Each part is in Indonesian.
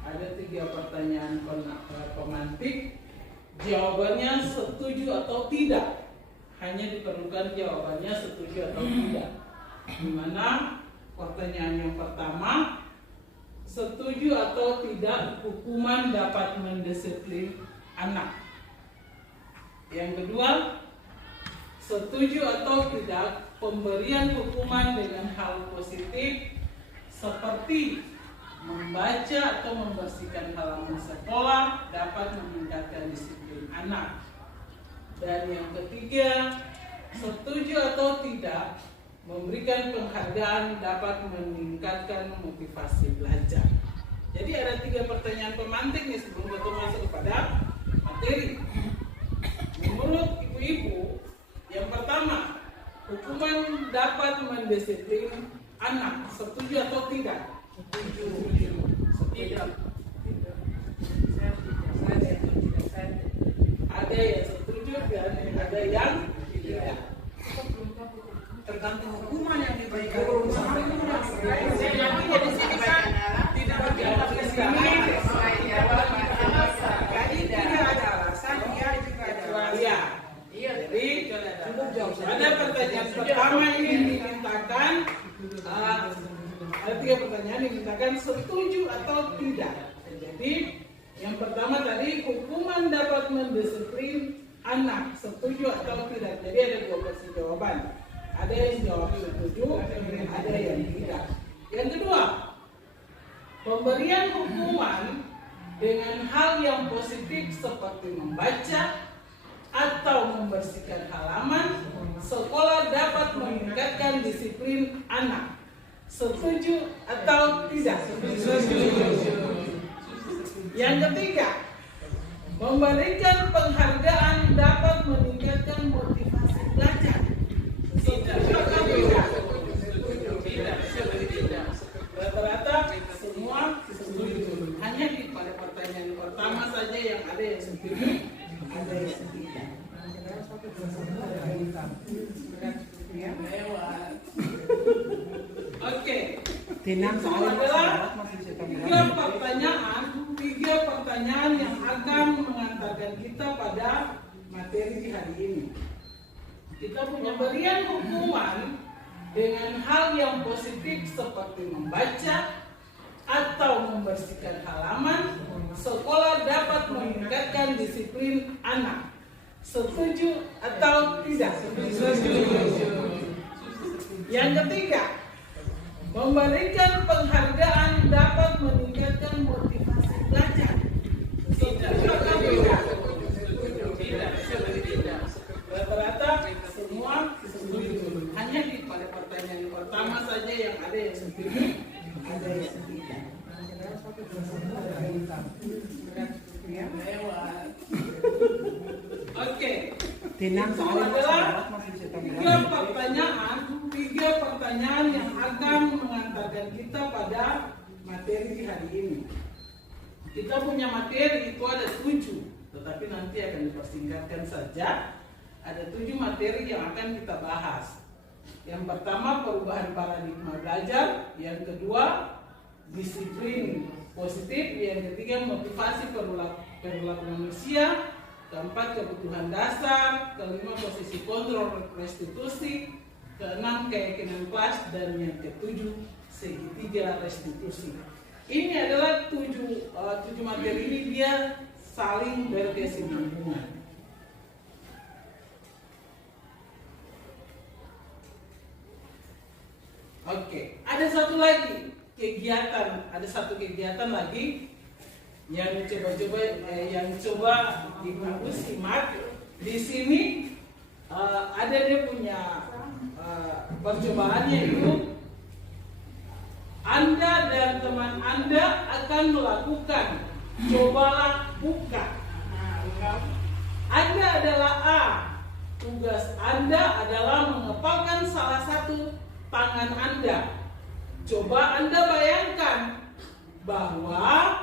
Ada 3 pertanyaan pemantik. Jawabannya setuju atau tidak. Hanya diperlukan jawabannya setuju atau tidak. Dimana pertanyaan yang pertama, setuju atau tidak hukuman dapat mendisiplin anak. Yang kedua, setuju atau tidak pemberian hukuman dengan hal positif seperti membaca atau membersihkan halaman sekolah dapat meningkatkan disiplin anak. Dan yang ketiga, setuju atau tidak memberikan penghargaan dapat meningkatkan motivasi belajar. Jadi ada 3 pertanyaan pemantik nih sebelum kita masuk kepada materi. Menurut ibu-ibu, yang pertama, hukuman dapat mendisiplin anak, setuju atau tidak? Setuju. Tidak. Ada yang setuju dan ada yang tidak. Tergantung hukuman yang diberikan. Jadi tidak ada alasan, dia juga ada alasan. Jadi pada pertanyaan pertama ini dimintakan ada 3 pertanyaan dimintakan setuju atau tidak. Jadi yang pertama tadi hukuman dapat mendisiplin anak, setuju atau tidak. Jadi ada 2 versi jawaban. Ada yang jawab setuju, ada yang tidak. Yang kedua, pemberian hukuman dengan hal yang positif seperti membaca atau membersihkan halaman sekolah dapat meningkatkan disiplin anak. Setuju atau tidak? Setuju. Yang ketiga, memberikan penghargaan dapat meningkatkan motivasi belajar. Setuju atau tidak? Tidak. Rata-rata semua setuju. Hanya di pada pertanyaan pertama saja yang ada yang setuju, ada yang tidak. Oke. Itu adalah 3 pertanyaan yang akan mengantarkan kita pada materi di hari ini. Kita punya pemberian hukuman dengan hal yang positif seperti membaca atau membersihkan halaman sekolah dapat meningkatkan disiplin anak. Setuju atau tidak? Setuju. Yang ketiga, memberikan penghargaan dapat meningkatkan motivasi belajar. Setuju atau tidak? Tidak. Rata-rata semua setuju. Hanya di pada pertanyaan pertama saja yang ada yang setuju, ada yang tidak. Oke. Itu adalah 3 pertanyaan yang akan mengantarkan kita pada materi di hari ini. Kita punya materi itu ada 7, tetapi nanti akan dipersingkatkan saja. Ada 7 materi yang akan kita bahas. Yang pertama, perubahan paradigma belajar. Yang kedua, disiplin positif. Yang ketiga, motivasi perilaku manusia. Keempat, kebutuhan dasar. Kelima, posisi kontrol restitusi. Keenam, keyakinan kelas. Dan yang ketujuh, segitiga restitusi. Ini adalah 7 materi ini dia saling berkesinambungan. Oke, ada satu kegiatan lagi yang coba Ibu simak. Di sini ada dia punya percobaannya itu. Anda dan teman Anda akan melakukan cobalah buka. Anda adalah A. Tugas Anda adalah mengepalkan salah satu tangan Anda. Coba Anda bayangkan bahwa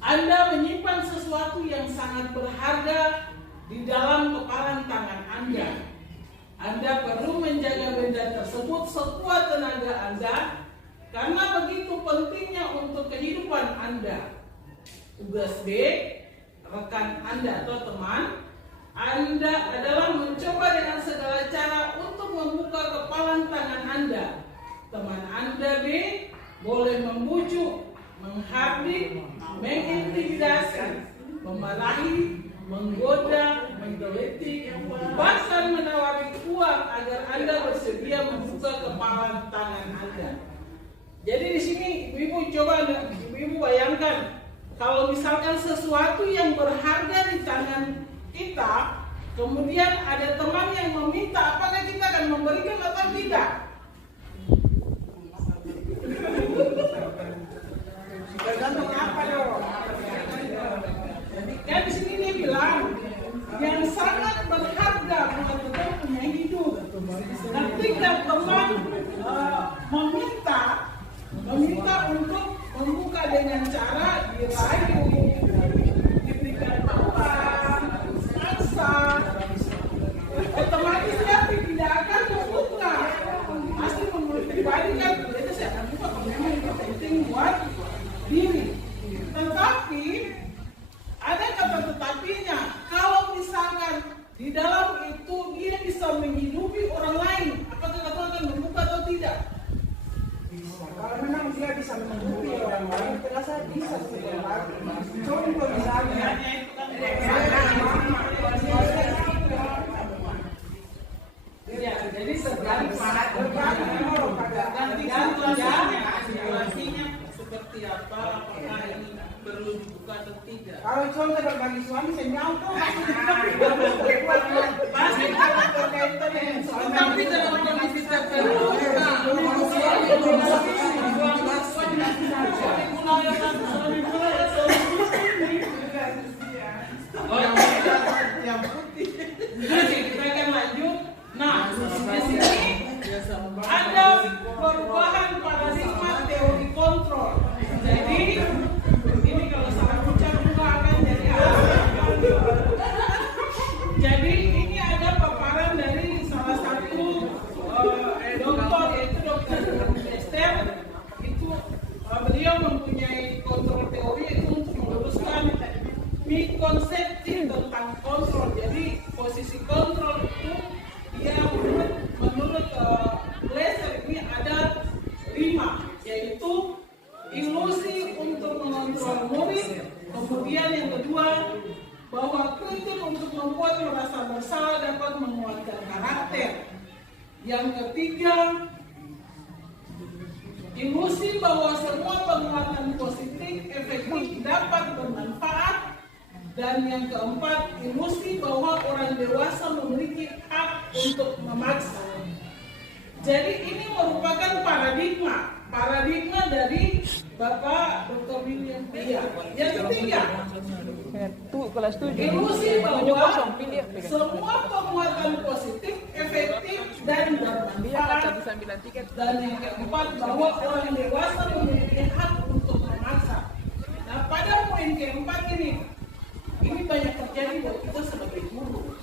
Anda menyimpan sesuatu yang sangat berharga di dalam kepalan tangan Anda. Anda perlu menjaga benda tersebut sekuat tenaga Anda, karena begitu pentingnya untuk kehidupan Anda. Tugas B, rekan Anda atau teman Anda adalah mencoba dengan segala cara untuk membuka kepalan tangan Anda. Teman Anda B boleh membujuk, menghardik, mengintimidasi, memarahi, menggoda, menggelitik, bahkan menawari uang agar Anda bersedia membuka kepalan tangan Anda. Jadi di sini ibu-ibu ibu-ibu bayangkan, kalau misalkan sesuatu yang berharga di tangan kita, kemudian ada teman yang meminta, apakah kita akan memberikan atau tidak? Tergantung apa dong? Kan di sini dia bilang yang sangat berharga buat kita punya hidup. Ketika teman meminta untuk membuka dengan cara dirayu, diberikan uang, paksa, otomatis dia tidak akan membuka. Pasti menurut pribadi kan itu saya akan buka kalau memang itu penting buat diri. Tetapi ada kata tetapinya, kalau misalkan di dalam itu dia bisa menghidupi orang lain, apakah kata akan membuka atau tidak? Kalau memang dia bisa menghidupi orang lain, terasa bisa sebenarnya. Contoh misalnya, ya, jadi tergantung situasinya seperti apa, apakah ini perlu dibuka atau tidak. kalau contoh berbagi suami senyum tuh Pasti kalau berkaitan dengan suami, tapi dalam kondisi tertentu, yang putih. Jadi kita akan lanjut. Nah, di sini ada perubahan paradigma teori kontrol. Jadi ini kalau salah ucap juga akan jadi jadi ini ada paparan dari salah satu dokter, yaitu dokter Esther. Itu beliau mempunyai kontrol teori itu untuk meluruskan miskonsepsi tentang kontrol. Jadi posisi kontrol itu dia menurut Glaser ini ada 5, yaitu ilusi untuk mengontrol murid. Kemudian yang kedua, bahwa kritik untuk membuat merasa bersalah dapat menguatkan karakter. Yang ketiga, ilusi bahwa semua penguatan positif efektif dapat bermanfaat. Dan yang keempat, ilusi bahwa orang dewasa memiliki hak untuk memaksa. Jadi ini merupakan paradigma dari Bapak Dr. William Dia. Yang ketiga, ilusi bahwa semua penguatan positif efektif dan bermanfaat. Dan yang keempat, bahwa orang dewasa memiliki hak untuk memaksa. Nah, pada poin keempat ini banyak terjadi buat kita sebagai guru.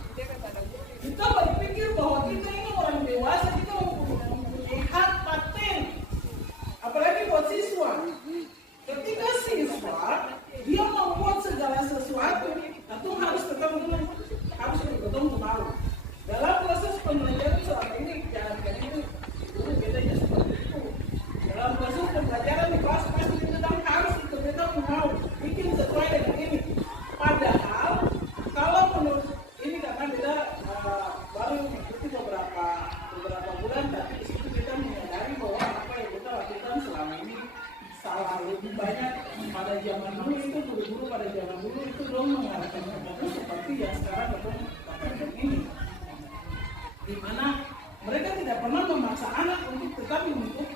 Kita berpikir bahwa kita ini orang dewasa, kita mempunyai hak paten. Apalagi buat siswa. Ketika siswa dia membuat segala sesuatu, tentu harus tetap tahu. Dalam proses pembelajaran selama ini, jangan itu guru bedanya seperti itu. Dalam proses pembelajaran di kelas pasti kita harus kita mau bikin sesuai dengan ini. Padahal kalau menurut ini karena kita baru mengikuti beberapa bulan, tapi di situ kita menyadari bahwa apa yang kita lakukan selama ini salah. Lebih banyak pada zaman dulu itu guru-guru pada zaman dulu itu dong mengarahkan kepada seperti yang sekarang lakukan ini, di mana mereka tidak pernah memaksa anak untuk tetap menutup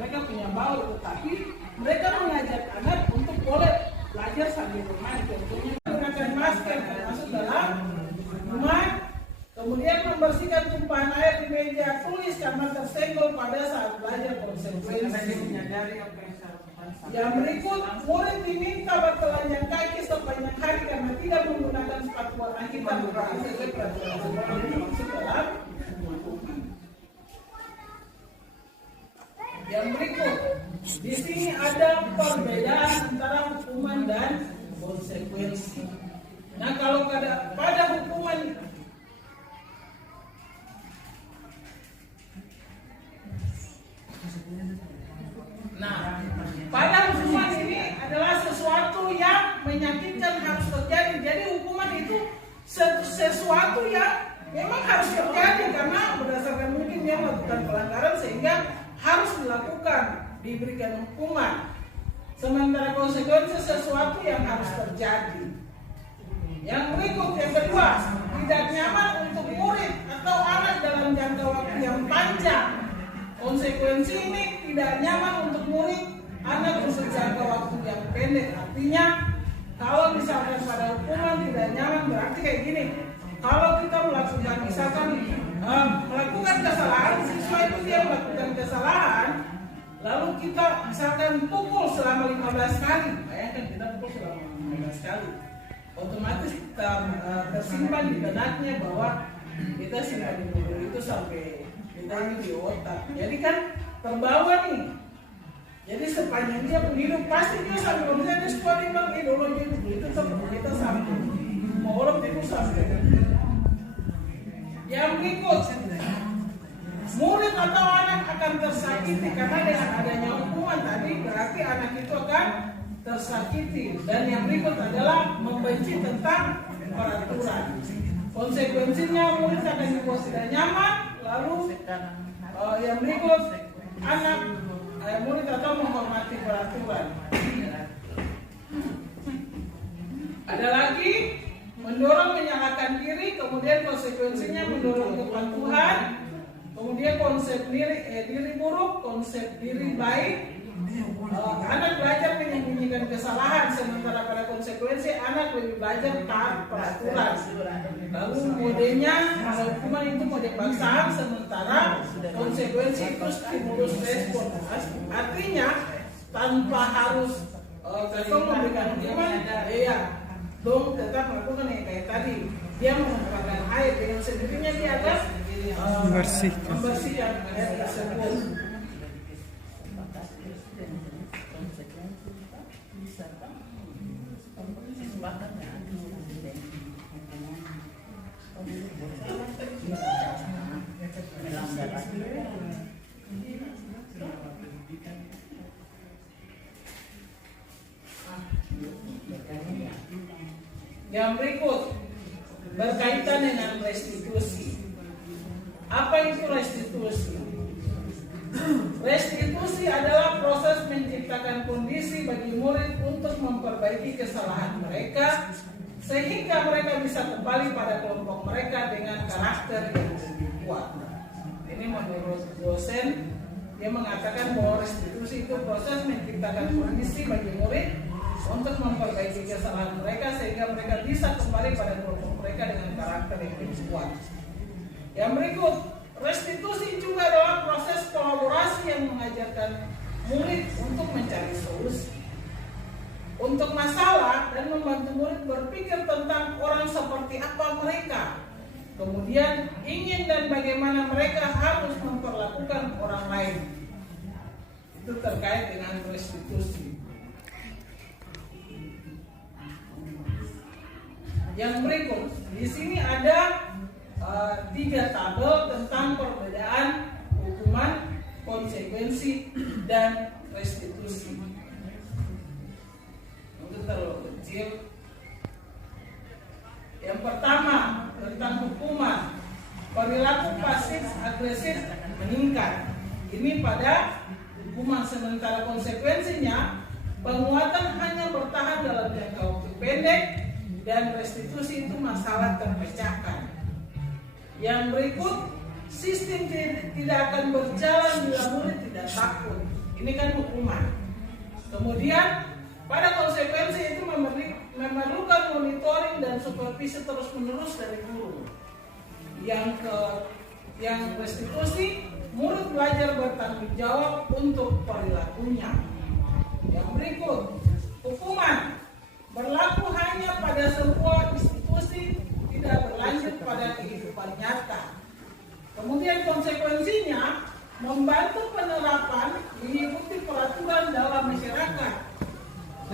mereka punya bau, tetapi mereka mengajak anak untuk boleh belajar sambil bermain. Contohnya menggunakan masker termasuk dalam rumah, kemudian membersihkan tumpahan air di meja tulis karena tersenggol pada saat belajar konsekuensi. Yang berikut, murid diminta sepatu warna hitam bukan sesuai peraturan sekolah ini masuk dalam hukuman. Yang berikut, di sini ada perbedaan antara hukuman dan konsekuensi. Nah, kalau pada hukuman ini adalah sesuatu yang menyakitkan harus terjadi. Jadi hukuman itu sesuatu yang memang harus terjadi karena berdasarkan mungkin dia melakukan pelanggaran sehingga harus dilakukan, diberikan hukuman. Sementara konsekuensi sesuatu yang harus terjadi. Yang berikut, yang kedua, tidak nyaman untuk murid atau anak dalam jangka waktu yang panjang. Konsekuensi ini tidak nyaman untuk murid, anak untuk jangka waktu yang pendek. Artinya, kalau misalkan pada hukuman tidak nyaman berarti kayak gini. Kalau kita melakukan misalkan melakukan kesalahan, siswa itu dia melakukan kesalahan, lalu kita misalkan pukul selama 15 kali. Bayangkan kita pukul selama 15 kali. Otomatis tersimpan di benaknya bahwa kita simpan di mulut itu sampai kita ini di otak. Jadi kan terbawa nih. Jadi sepanjang dia hidup pasti dia sampai kemudian dia sekolah di bang ideologi itu sampai kita sampai mau orang itu sampai. Yang berikut, murid atau anak akan tersakiti karena dengan adanya hukuman tadi berarti anak itu akan tersakiti. Dan yang berikut adalah membenci tentang peraturan. Konsekuensinya murid akan dibuat tidak nyaman. Lalu yang berikut, murid atau menghormati peraturan. Ada lagi mendorong menyalahkan diri, kemudian konsekuensinya mendorong kepatuhan, kemudian konsep diri buruk, konsep diri baik. Anak belajar menyembunyikan kesalahan, sementara pada konsekuensi anak lebih belajar taat peraturan. Lalu modenya hukuman itu mode paksaan, sementara konsekuensi itu stimulus respon. Artinya tanpa harus memberikan hukuman, dong tetap melakukan yang kayak tadi. Dia mengeluarkan air dengan sendirinya dia akan membersihkan air tersebut. Yang berikut berkaitan dengan restitusi. Apa itu restitusi? Restitusi adalah proses menciptakan kondisi bagi murid untuk memperbaiki kesalahan mereka sehingga mereka bisa kembali pada kelompok mereka dengan karakter yang lebih kuat. Ini menurut dosen, dia mengatakan bahwa restitusi itu proses menciptakan kondisi bagi murid untuk memperbaiki kesalahan mereka sehingga mereka bisa kembali pada kelompok mereka dengan karakter yang lebih kuat. Yang berikut, restitusi juga adalah proses kolaborasi yang mengajarkan murid untuk mencari solusi untuk masalah dan membantu murid berpikir tentang orang seperti apa mereka, kemudian ingin dan bagaimana mereka harus memperlakukan orang lain. Itu terkait dengan restitusi. Yang berikut, di sini ada 3 tabel tentang perbedaan hukuman, konsekuensi, dan restitusi. Untuk terlalu kecil. Yang pertama tentang hukuman, perilaku pasif agresif meningkat. Ini pada hukuman, sementara konsekuensinya penguatan hanya bertahan dalam jangka waktu pendek dan restitusi itu masalah terpecahkan. Yang berikut, sistem tidak akan berjalan bila murid tidak takut. Ini kan hukuman. Kemudian pada konsekuensi itu memerlukan monitoring dan supervisi terus-menerus dari guru. Yang restitusi, murid belajar bertanggung jawab untuk perilakunya. Yang berikut, hukuman berlaku hanya pada sebuah institusi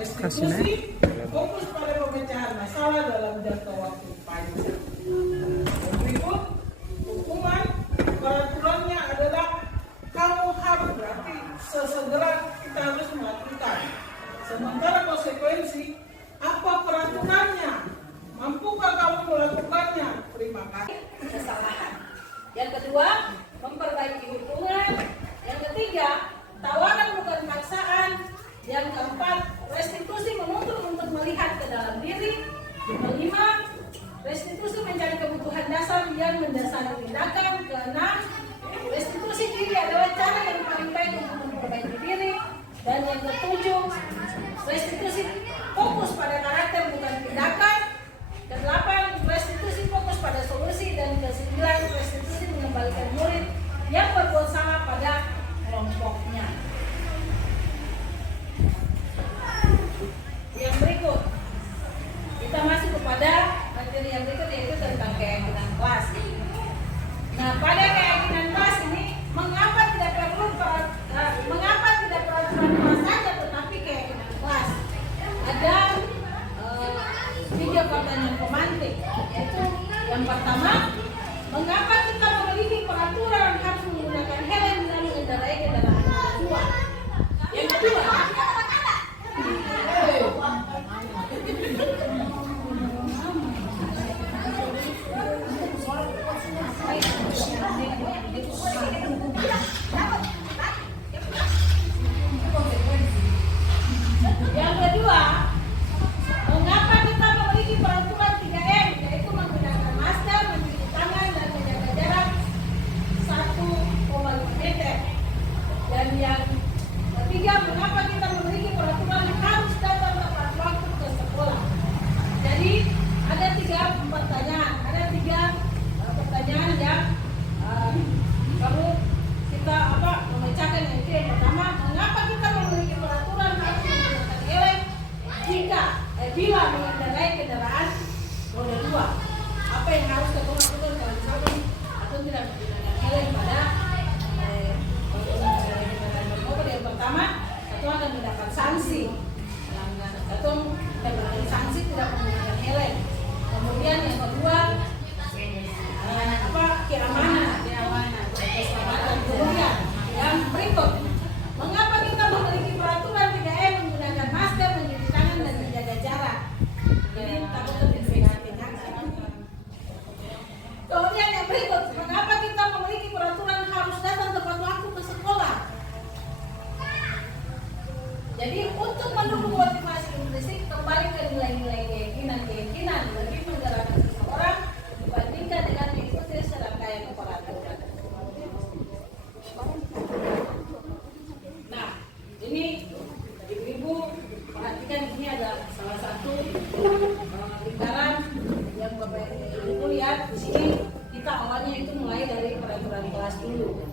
Restitusi fokus pada pemecahan masalah dalam jangka waktu panjang. Yang berikut, hukuman peraturannya adalah kamu harus, berarti sesegera kita harus melakukan. Sementara konsekuensi, apa peraturannya? Mampukah kamu melakukannya? Terima kasih. Kesalahan. Yang kedua, memperbaiki hubungan. Yang ketiga, tawaran bukan paksaan. Yang keempat, restitusi menuntut untuk melihat ke dalam diri. Kelima, restitusi mencari kebutuhan dasar yang mendasari tindakan. Keenam, restitusi diri adalah cara yang paling baik untuk memperbaiki diri. Dan yang ketujuh, restitusi fokus pada karakter bukan tindakan. Kedelapan, restitusi fokus pada solusi. Dan kesembilan, restitusi mengembalikan murid yang berbuat salah pada kelompoknya. Yang berikut, kita masuk kepada materi yang berikut, yaitu tentang keyakinan kelas. Nah, pada keyakinan kelas ini, mengapa tidak peraturan kelas saja, tetapi keyakinan kelas? Ada 3 pertanyaan pemantik, yaitu yang pertama, mengapa kita memiliki peraturan harus menggunakan helm dalam mengendarai kendaraan roda 2? Yang kedua, mengapa kita memiliki peraturan 3M, yaitu menggunakan masker, mencuci tangan, dan menjaga jarak 1,5 meter. Dan yang ketiga, mengapa kita memiliki peraturan harus datang tepat waktu ke sekolah. Jadi ada 3 pertanyaan, yang perlu kita memecahkan. Yaitu yang pertama, mengapa kita memiliki peraturan harus menggunakan helm bila mengendarai kendaraan roda 2? Apa yang harus kita lakukan kalau misalkan atau tidak menggunakan helm pada motor? Yang pertama, itu akan mendapat sanksi, atau mendapatkan sanksi tidak menggunakan helm. Kemudian yang kedua, keamanan. Kemudian yang berikut, mengapa kita memiliki peraturan 3M, menggunakan masker, mencuci tangan, dan menjaga jarak? Jadi takut terinfeksi penyakit. Kemudian yang berikut, mengapa kita memiliki peraturan harus datang tepat waktu ke sekolah? Jadi untuk mendukung motivasi intrinsik, kembali ke nilai-nilai keyakinan lebih menggerakkan seseorang dibandingkan dengan mengikuti serangkaian peraturan. Nah, ini ibu-ibu perhatikan, ini ada salah satu lingkaran yang Bapak Ibu lihat di sini. Kita awalnya itu mulai dari peraturan kelas dulu.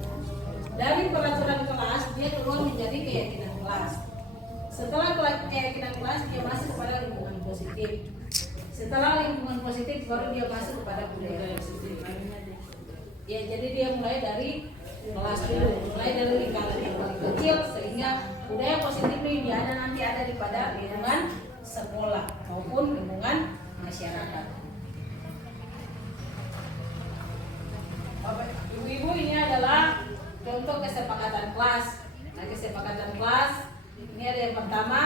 Dari peraturan kelas dia keluar menjadi keyakinan kelas. Setelah keyakinan kelas dia masuk kepada lingkungan positif. Setelah lingkungan positif baru dia masuk kepada budaya positif. Ya, jadi dia mulai dari kelas dulu, mulai dari lingkaran yang paling kecil, sehingga budaya positif ini nanti ada di pada lingkungan sekolah maupun lingkungan masyarakat. Bapak Ibu, ini adalah contoh kesepakatan kelas. Nah, kesepakatan kelas ini ada yang pertama,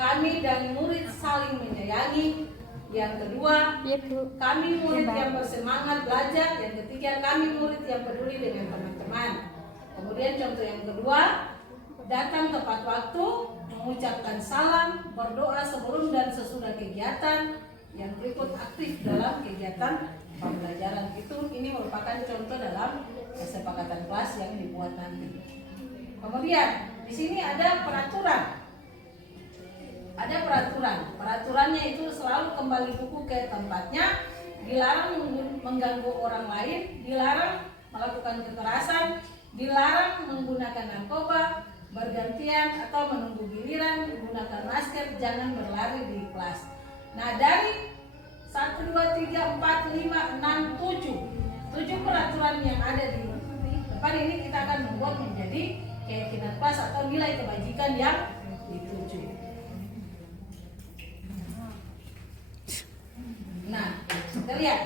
kami dan murid saling menyayangi. Yang kedua, kami murid yang bersemangat belajar. Yang ketiga, kami murid yang peduli dengan teman-teman. Kemudian contoh yang kedua, datang tepat waktu, mengucapkan salam, berdoa sebelum dan sesudah kegiatan, yang berikut aktif dalam kegiatan pembelajaran. Ini merupakan contoh dalam kesepakatan kelas yang dibuat nanti. Kemudian di sini ada peraturan. Peraturannya itu selalu kembali buku ke tempatnya, dilarang mengganggu orang lain, dilarang melakukan kekerasan, dilarang menggunakan narkoba, bergantian atau menunggu giliran, menggunakan masker, jangan berlari di kelas. Nah, dari 1, 2, 3, 4, 5, 6, 7 peraturan yang ada di depan ini kita akan membuat menjadi keyakinan kelas atau nilai kebajikan yang dituju. lihat,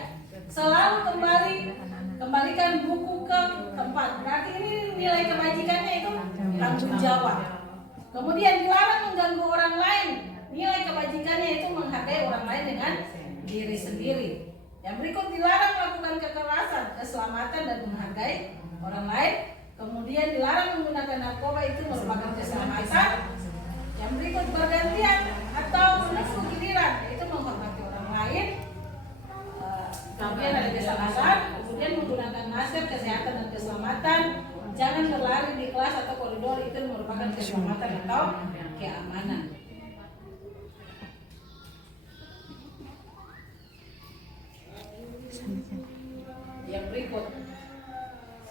selalu kembalikan buku ke tempat. Berarti ini nilai kebajikannya itu tanggung jawab. Kemudian dilarang mengganggu orang lain. Nilai kebajikannya itu menghargai orang lain dengan diri sendiri. Yang berikut, dilarang melakukan kekerasan, keselamatan dan menghargai orang lain. Kemudian dilarang menggunakan narkoba, itu merupakan keselamatan. Yang berikut, bergantian atau menunggu giliran, yaitu menghormati orang lain. Kemudian ada keselamatan. Kemudian menggunakan masker, kesehatan dan keselamatan. Jangan berlari di kelas atau koridor, itu merupakan keselamatan atau keamanan. Yang berikut,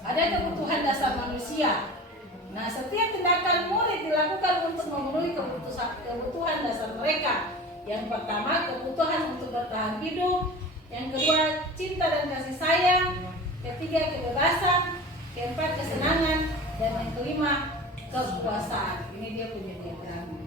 ada kebutuhan dasar manusia. Nah, setiap tindakan murid dilakukan untuk memenuhi kebutuhan dasar mereka. Yang pertama, kebutuhan untuk bertahan hidup. Yang kedua, cinta dan kasih sayang. Ketiga, kebebasan. Keempat, kesenangan. Dan yang kelima, kepuasaan. Ini dia punya diagram.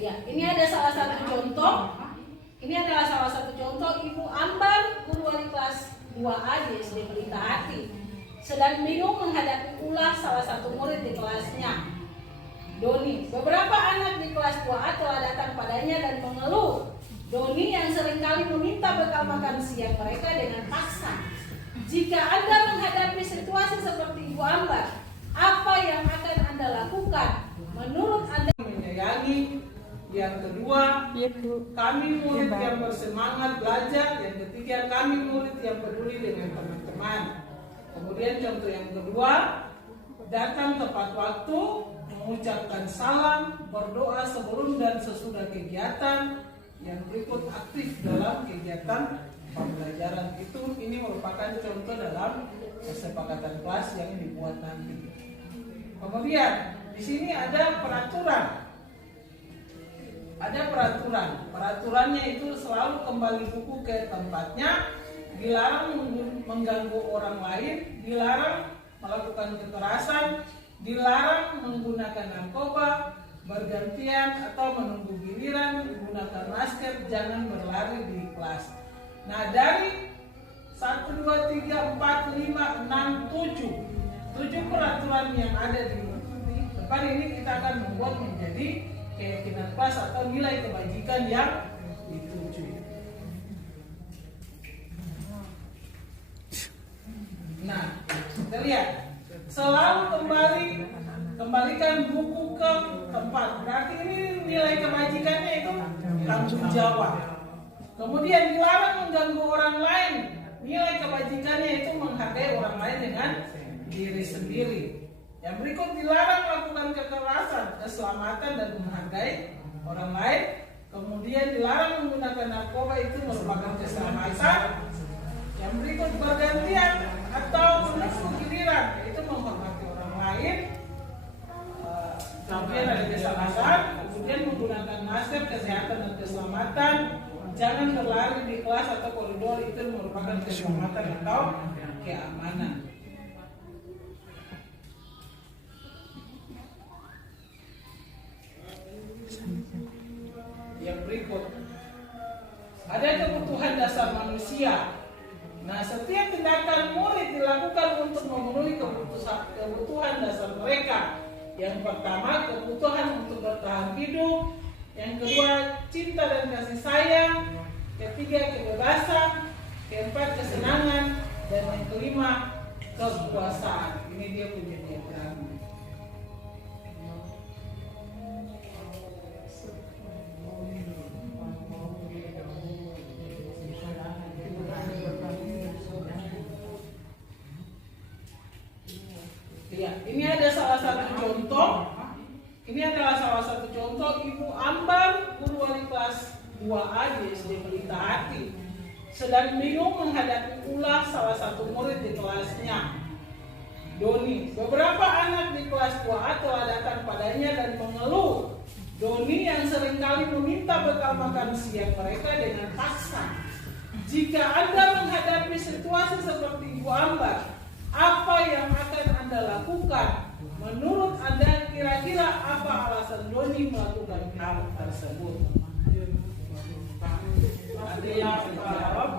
Ya, ini ada salah satu contoh. Ini adalah salah satu contoh Ibu Ambar, guru wali kelas 2A di SD Pelita Hati, sedang bingung menghadapi ulah salah satu murid di kelasnya, Doni. Beberapa anak di kelas 2A telah datang padanya dan mengeluh Doni yang seringkali meminta bekal makan siang mereka dengan paksa. Jika Anda menghadapi situasi seperti Ibu Ambar, apa yang akan Anda lakukan? Menurut Anda? Menyayangi. Yang kedua, kami murid yang bersemangat belajar. Yang ketiga, kami murid yang peduli dengan teman-teman. Kemudian contoh yang kedua, datang tepat waktu, mengucapkan salam, berdoa sebelum dan sesudah kegiatan. Yang berikut, aktif dalam kegiatan pembelajaran. Ini merupakan contoh dalam kesepakatan kelas yang dibuat nanti. Kemudian di sini ada peraturan. Ada peraturannya itu selalu kembali buku ke tempatnya, dilarang mengganggu orang lain, dilarang melakukan kekerasan, dilarang menggunakan narkoba, bergantian atau menunggu giliran, menggunakan masker, jangan berlari di kelas. Nah, dari 1, 2, 3, 4, 5, 6, 7 peraturan yang ada di depan ini kita akan membuat menjadi keyakinan kelas atau nilai kebajikan yang dituju. Nah, kita lihat, selalu kembalikan buku ke tempat. Berarti ini nilai kebajikannya itu tanggung jawab. Kemudian dilarang mengganggu orang lain. Nilai kebajikannya itu menghargai orang lain dengan diri sendiri. Yang berikut, dilarang melakukan kekerasan, keselamatan dan menghargai orang lain. Kemudian dilarang menggunakan narkoba, itu merupakan keselamatan. Yang berikut, bergantian atau menunggu giliran, yaitu menghormati orang lain. Kemudian ada keselamatan. Kemudian menggunakan masker, kesehatan dan keselamatan. Jangan berlari di kelas atau koridor, itu merupakan keselamatan atau keamanan. Yang berikut, ada kebutuhan dasar manusia. Nah, setiap tindakan murid dilakukan untuk memenuhi kebutuhan dasar mereka. Yang pertama, kebutuhan untuk bertahan hidup. Yang kedua, cinta dan kasih sayang. Ketiga, kebebasan. Keempat, kesenangan. Dan yang kelima, kepuasaan. Ini dia punya diagram. Ya, ini ada salah satu contoh. Ini adalah salah satu contoh Ibu Ambar, guru wali kelas 2A di SD Pelita Hati, sedang bingung menghadapi ulah salah satu murid di kelasnya, Doni. Beberapa anak di kelas 2A telah datang padanya dan mengeluh Doni yang seringkali meminta bekal makan siang mereka dengan paksa. Jika Anda menghadapi situasi seperti Ibu Ambar, apa yang akan Anda lakukan? Menurut Anda kira-kira apa alasan Doni melakukan hal tersebut? Ada yang jawab?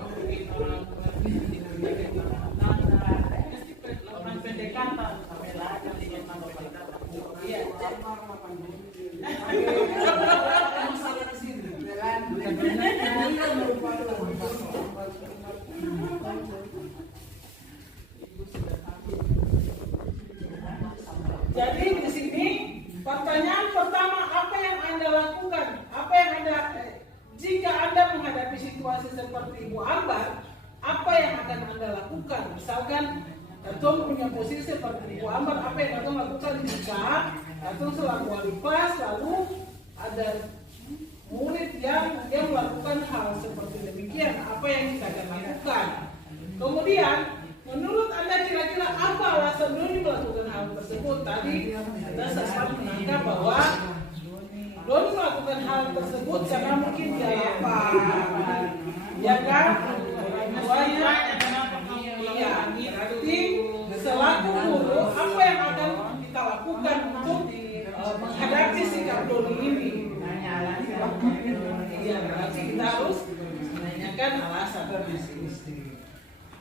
Pendekatan iya. Jadi di sini pertanyaan pertama, apa yang Anda lakukan? Apa yang Anda jika Anda menghadapi situasi seperti Ibu Ambar, apa yang akan Anda lakukan? Misalkan Atau punya posisi seperti Ibu Ambar, apa yang Atau lakukan jika Atau selaku wali kelas lalu ada murid yang dia melakukan hal seperti demikian, apa yang kita akan lakukan? Kemudian, menurut Anda kira-kira apa alasan Doni melakukan hal tersebut? Tadi kita sempat menangkap bahwa Doni melakukan hal tersebut karena mungkin dia lapar, ya kan? Orang tuanya, iya. Berarti selaku guru, apa yang akan kita lakukan untuk menghadapi sikap Doni ini? Iya, berarti kita harus menanyakan alasan.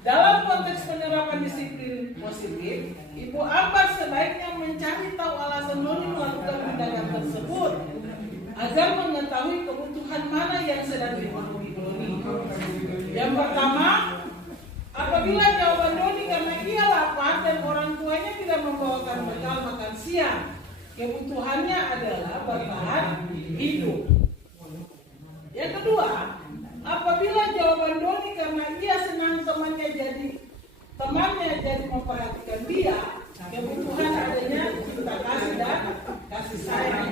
Dalam konteks penerapan disiplin positif, Ibu Ambar sebaiknya mencari tahu alasan Doni melakukan tindakan tersebut agar mengetahui kebutuhan mana yang sedang dipenuhi Doni. Yang pertama, apabila jawaban Doni karena ia lapar dan orang tuanya tidak membawakan bekal makan siang, kebutuhannya adalah bertahan hidup. Yang kedua, apabila jawaban Doni karena ia senang temannya jadi memperhatikan dia, kebutuhan adanya cinta kasih dan kasih sayang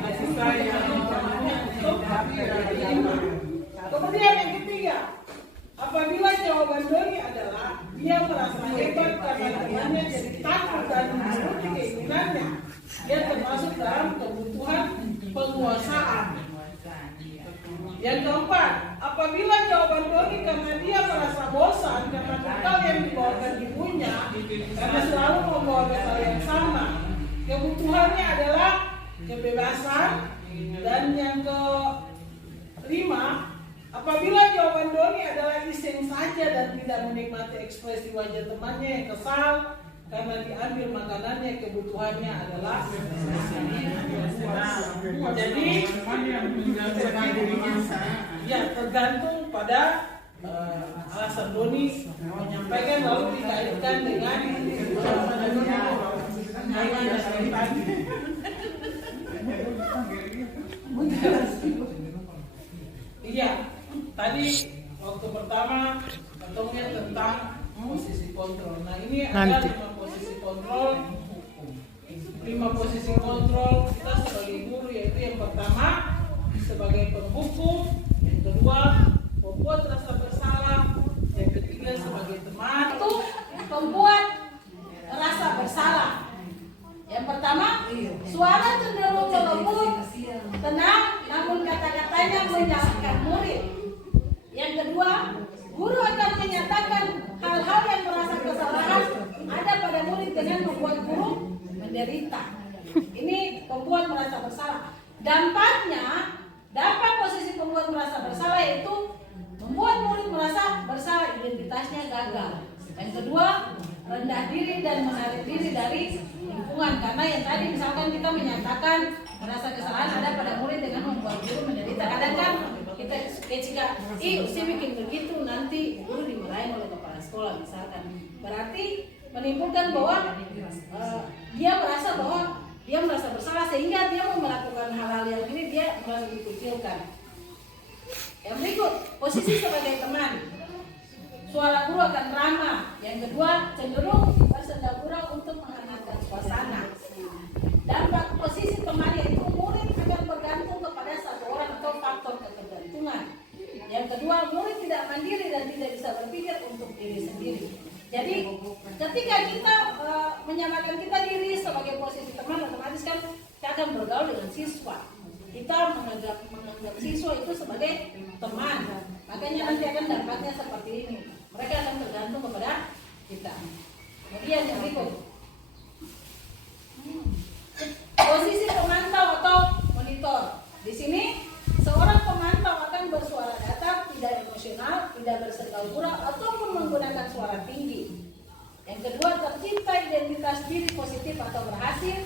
untuk diterima. Kemudian yang ketiga, apabila jawaban Doni adalah dia merasa hebat karena temannya jadi takut dan menuruti keinginannya, dia termasuk dalam kebutuhan penguasaan. Yang keempat, apabila jawaban Doni karena dia merasa bosan karena bekal yang dibawakan ibunya karena selalu membawa bekal yang sama, kebutuhannya adalah kebebasan. Dan yang kelima, apabila jawaban Doni adalah iseng saja dan tidak menikmati ekspresi wajah temannya yang kesal karena diambil makanannya, kebutuhannya adalah jadi ya tergantung pada alasan Doni menyampaikan lalu dikaitkan dengan iya, tadi waktu pertama ketemu tentang posisi kontrol. Nah ini ada 5 posisi kontrol. 5 posisi kontrol kita sebagai guru, yaitu yang pertama sebagai penghukum, yang kedua membuat rasa bersalah, yang ketiga sebagai teman. Itu membuat rasa bersalah. Yang pertama, suara cenderung lembut, tenang, namun kata-katanya menyalahkan murid. Yang kedua, guru akan menyatakan hal-hal yang merasa kesalahan ada pada murid dengan membuat guru menderita. Ini pembuat merasa bersalah. Dampaknya, dampak posisi pembuat merasa bersalah yaitu membuat murid merasa bersalah, identitasnya gagal. Yang kedua, rendah diri dan menarik diri dari lingkungan, karena yang tadi misalkan kita menyatakan merasa kesalahan ada pada murid dengan membuat guru menderita. Kadang kan kita jika si bikin begitu nanti guru dimarahin oleh kepala sekolah misalkan, berarti menimbulkan bahwa dia merasa bahwa dia merasa bersalah sehingga dia mau melakukan hal-hal yang ini dia merasa dikucilkan. Yang berikut, posisi sebagai teman, suara guru akan ramah. Yang kedua, cenderung bersendagurau untuk menghangatkan suasana. Dampak posisi teman yaitu murid akan bergantung kepada satu orang atau faktor ketergantungan. Yang kedua, murid tidak mandiri dan tidak bisa berpikir untuk diri sendiri. Jadi ketika kita menyamakan kita diri sebagai posisi teman, otomatis kan kita akan bergaul dengan siswa. Kita menganggap siswa itu sebagai teman. Makanya nanti akan dampaknya seperti ini. Mereka akan tergantung kepada kita. Kemudian yang berikut, posisi pemantau atau monitor. Di sini seorang pemantau akan bersuara datar, tidak emosional, tidak bersenggau-gurau ataupun menggunakan suara tinggi. Yang kedua, tercipta identitas diri positif atau berhasil.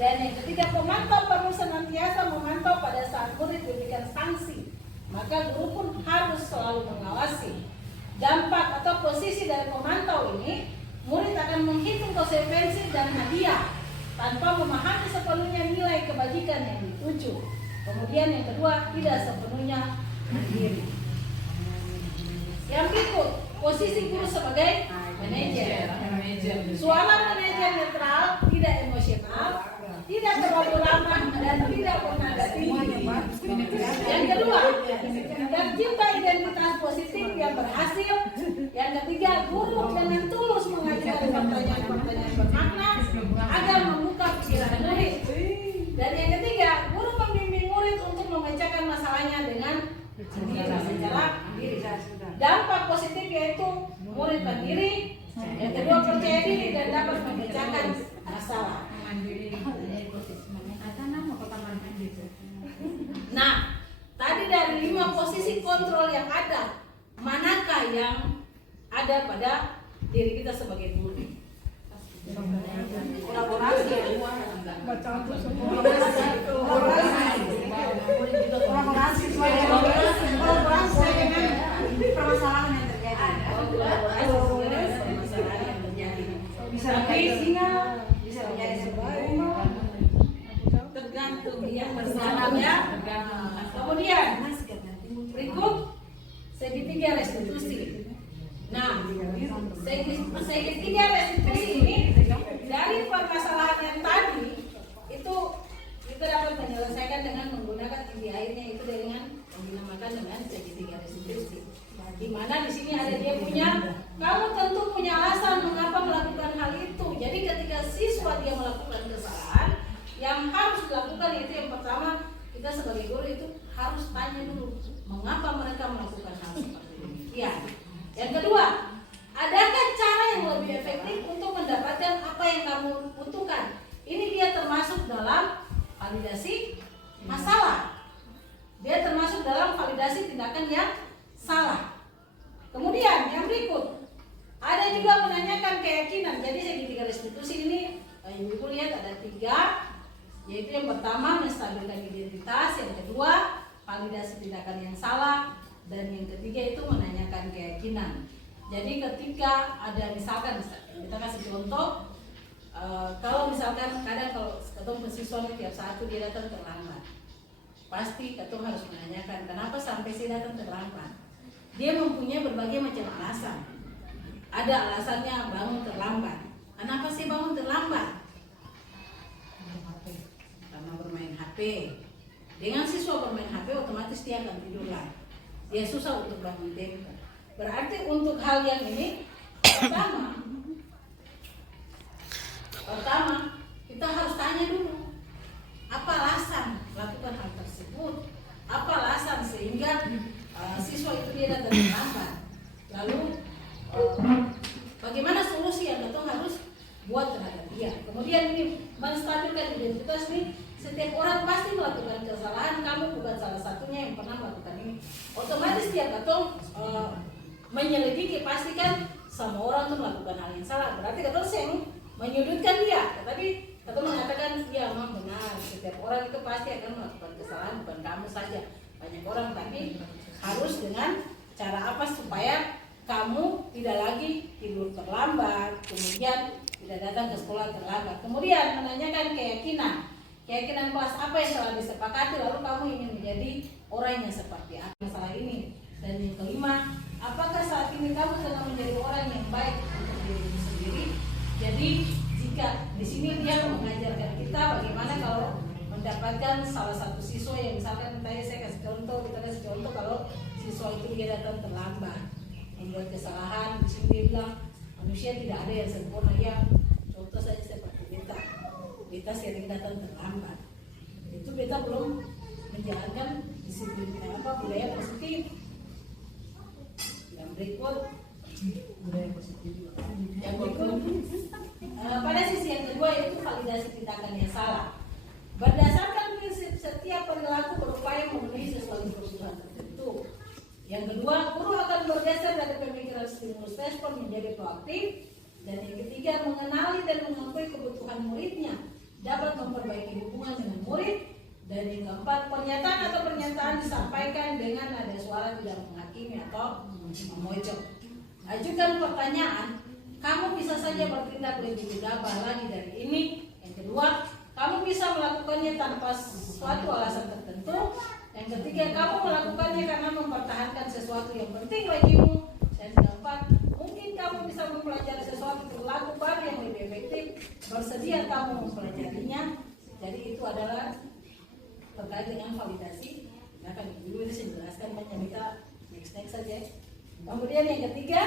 Dan yang ketiga, pemantau perlu senantiasa memantau pada saat murid diberikan sanksi. Maka guru pun harus selalu mengawasi. Dampak atau posisi dari pemantau ini, murid akan menghitung konsekuensi dan hadiah tanpa memahami sepenuhnya nilai kebajikan yang dituju. Kemudian yang kedua, tidak sepenuhnya mandiri. Yang berikut, posisi guru sebagai manajer. Suara manajer netral, tidak emosional, tidak terlalu ramah dan tidak bernada tinggi. Yang kedua, tercipta identitas positif yang berhasil. Yang ketiga, guru dengan tulus mengajarkan pertanyaan-pertanyaan bermakna agar membuka pikiran murid. Dan yang ketiga, guru membimbing murid untuk memecahkan masalahnya dengan secara diri. Dampak positif yaitu murid mandiri, yang kedua percaya diri dan dapat memecahkan masalah. Nah, tadi dari 5 posisi kontrol yang ada, manakah yang ada pada diri kita sebagai guru? Kolaborasi. Permasalahan yang terjadi. Bisa menjadi singa, bisa menjadi sebuah. Tergantung yang bersama ya. Kemudian berikut segitiga restitusi. Nah, segitiga restitusi ini dari permasalahan yang tadi itu kita dapat menyelesaikan dengan menggunakan inti airnya itu dengan yang dinamakan dengan segitiga restitusi. Di mana di sini ada dia punya, kamu tentu punya alasan mengapa melakukan hal itu. Jadi ketika siswa dia melakukan kesalahan, yang harus dilakukan itu yang pertama, kita sebagai guru itu harus tanya dulu mengapa mereka melakukan hal seperti ini. Ya. Yang kedua, adakah cara yang lebih efektif untuk mendapatkan apa yang kamu butuhkan? Ini dia termasuk dalam validasi masalah. Dia termasuk dalam validasi tindakan yang salah. Kemudian yang berikut, ada juga menanyakan keyakinan. Jadi segitiga restitusi ini, ibu lihat ada 3. Yaitu yang pertama menstabilkan identitas, yang kedua validasi tindakan yang salah, dan yang ketiga itu menanyakan keyakinan. Jadi ketika ada misalkan kita kasih contoh, kalau misalkan kadang kalau ketemu siswa tiap satu dia datang terlambat, pasti ketum harus menanyakan kenapa sampai sih datang terlambat. Dia mempunyai berbagai macam alasan. Ada alasannya bangun terlambat. Kenapa sih bangun terlambat? Karena bermain HP. Dengan siswa bermain HP otomatis dia akan tidur lagi. Dia susah untuk bangun tempo. Berarti untuk hal yang ini pertama kita harus tanya dulu apa alasan melakukan hal tersebut, apa alasan sehingga siswa itu dia datang terlambat. Lalu bagaimana solusi yang kita harus buat terhadap dia. Kemudian ini menstabilkan identitas nih. Setiap orang pasti melakukan kesalahan, kamu bukan salah satunya yang pernah melakukan ini. Otomatis tiap ketong menyelidiki, pastikan semua orang tuh melakukan hal yang salah. Berarti ketong sering menyudutkan dia. Tetapi ketong mengatakan, iya memang benar. Setiap orang itu pasti akan melakukan kesalahan, bukan kamu saja. Banyak orang, tapi harus dengan cara apa supaya kamu tidak lagi tidur terlambat, kemudian tidak datang ke sekolah terlambat. Kemudian menanyakan keyakinan kelas apa yang telah disepakati, lalu kamu ingin menjadi orang yang seperti apa masalah ini. Dan yang kelima, apakah saat ini kamu sedang menjadi orang yang baik untuk dirimu sendiri? Jadi jika di sini dia mengajarkan kita bagaimana kalau mendapatkan salah satu siswa yang misalkan tadi saya kasih contoh, kita kasih contoh kalau siswa itu dia datang terlambat, membuat kesalahan. Di sini dia bilang manusia tidak ada yang sempurna. Ya, contoh saja seperti kita sering datang terlambat. Itu kita belum menjalankan disiplin budaya positif. Yang berikut, Yang pada sisi yang kedua yaitu validasi tindakan yang salah. Berdasarkan prinsip setiap perilaku berupaya memenuhi sesuatu kebutuhan tertentu. Yang kedua, guru akan bergeser dari pemikiran stimulus respon menjadi proaktif. Dan yang ketiga, mengenali dan mengakui kebutuhan muridnya, dapat memperbaiki hubungan dengan murid. Dan yang keempat, pernyataan disampaikan dengan nada suara tidak menghakimi atau memojok. Ajukan pertanyaan, kamu bisa saja bertindak lebih gegabah lagi dari ini. Yang kedua, kamu bisa melakukannya tanpa suatu alasan tertentu. Yang ketiga, kamu melakukannya karena mempertahankan sesuatu yang penting bagimu. Dan yang keempat, mungkin kamu bisa mempelajari sesuatu perilaku baru yang lebih efektif. Bersedia kamu mempelajarinya. Jadi itu adalah terkait dengan validasi. Nah, kan dulu ini saya jelaskan banyak, kita next saja. Kemudian yang ketiga,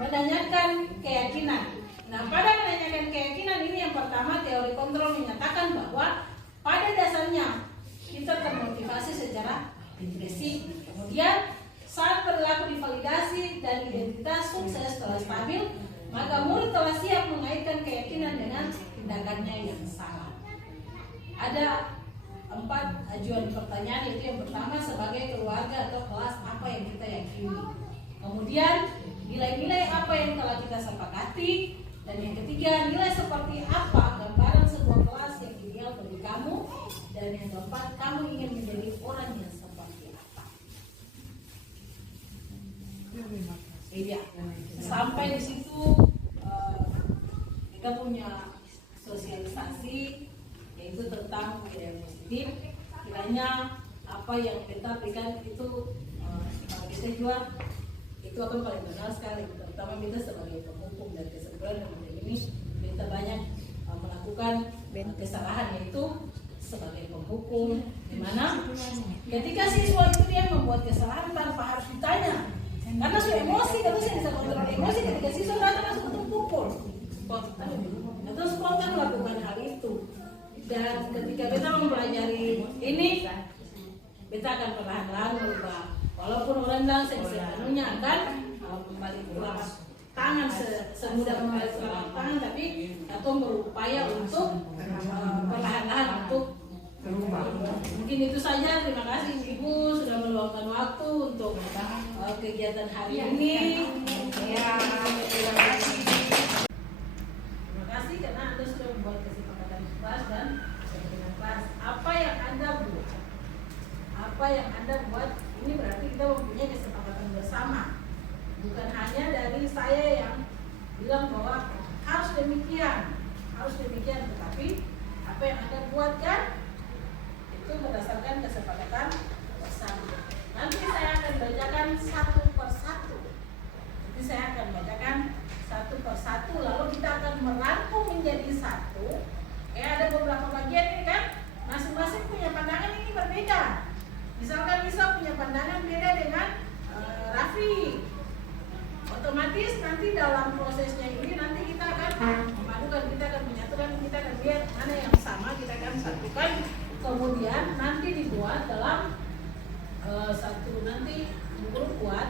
menanyakan keyakinan. Nah, pada menanyakan keyakinan ini yang pertama, teori kontrol menyatakan bahwa pada dasarnya kita termotivasi secara intrinsik. Kemudian saat perilaku divalidasi dan identitas sukses telah stabil, maka murid telah siap mengaitkan keyakinan dengan tindakannya yang salah. Ada 4 ajuan pertanyaan, yaitu yang pertama sebagai keluarga atau kelas apa yang kita yakini. Kemudian nilai-nilai apa yang telah kita sepakati. Dan yang ketiga, nilai seperti apa gambaran sebuah kelas yang ideal bagi kamu. Dan yang keempat, kamu ingin menjadi orang yang seperti apa. Iya, sampai di situ kita punya sosialisasi, yaitu tentang budaya positif. Kiranya apa yang kita berikan itu kalau kita jual itu akan paling benar sekali, terutama kita sebagai penghukum dan kesempurnaan ini kita banyak melakukan kesalahan, yaitu sebagai penghukum, di mana ketika siswa itu dia membuat kesalahan tanpa harus ditanya, karena sudah emosi, kalau saya bisa kontrol emosi, ketika siswa datang langsung terpukul, atau spontan melakukan hal itu. Dan ketika kita mempelajari ini, kita akan perlahan-lahan berubah. Walaupun rendang sepenuhnya akan kembali pulang tangan semudah kembali pulang tangan, tapi atau berupaya untuk perlahan-lahan untuk berubah. Mungkin itu saja. Terima kasih Ibu sudah meluangkan waktu untuk kegiatan hari ini. Ya, terima kasih. Terima kasih karena Anda sudah membuat kesepakatan kelas dan dengan kelas. Apa yang Anda buat? Apa yang Anda buat? Ini berarti kita mempunyai kesepakatan bersama. Bukan hanya dari saya yang bilang bahwa harus demikian, tetapi apa yang Anda buat kan itu berdasarkan kesepakatan bersama. Nanti saya akan bacakan satu persatu, lalu kita akan merangkum menjadi satu. Ada beberapa bagian ini kan, masing-masing punya pandangan ini berbeda. Misalkan Lisa punya pandangan beda dengan Raffi. Otomatis nanti dalam prosesnya ini nanti kita akan memadukan, kita akan menyatukan, kita akan lihat mana yang sama, kita akan satukan. Kemudian nanti dibuat dalam nanti guru buat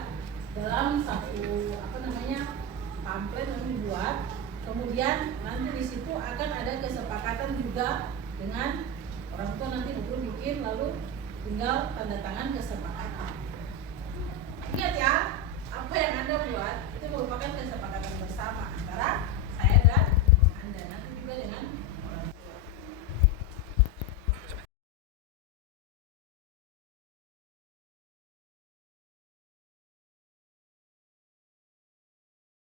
dalam satu pamflet yang dibuat. Kemudian nanti di situ akan ada kesepakatan juga dengan orang tua, nanti guru bikin lalu tinggal tanda tangan kesepakatan. Ingat ya,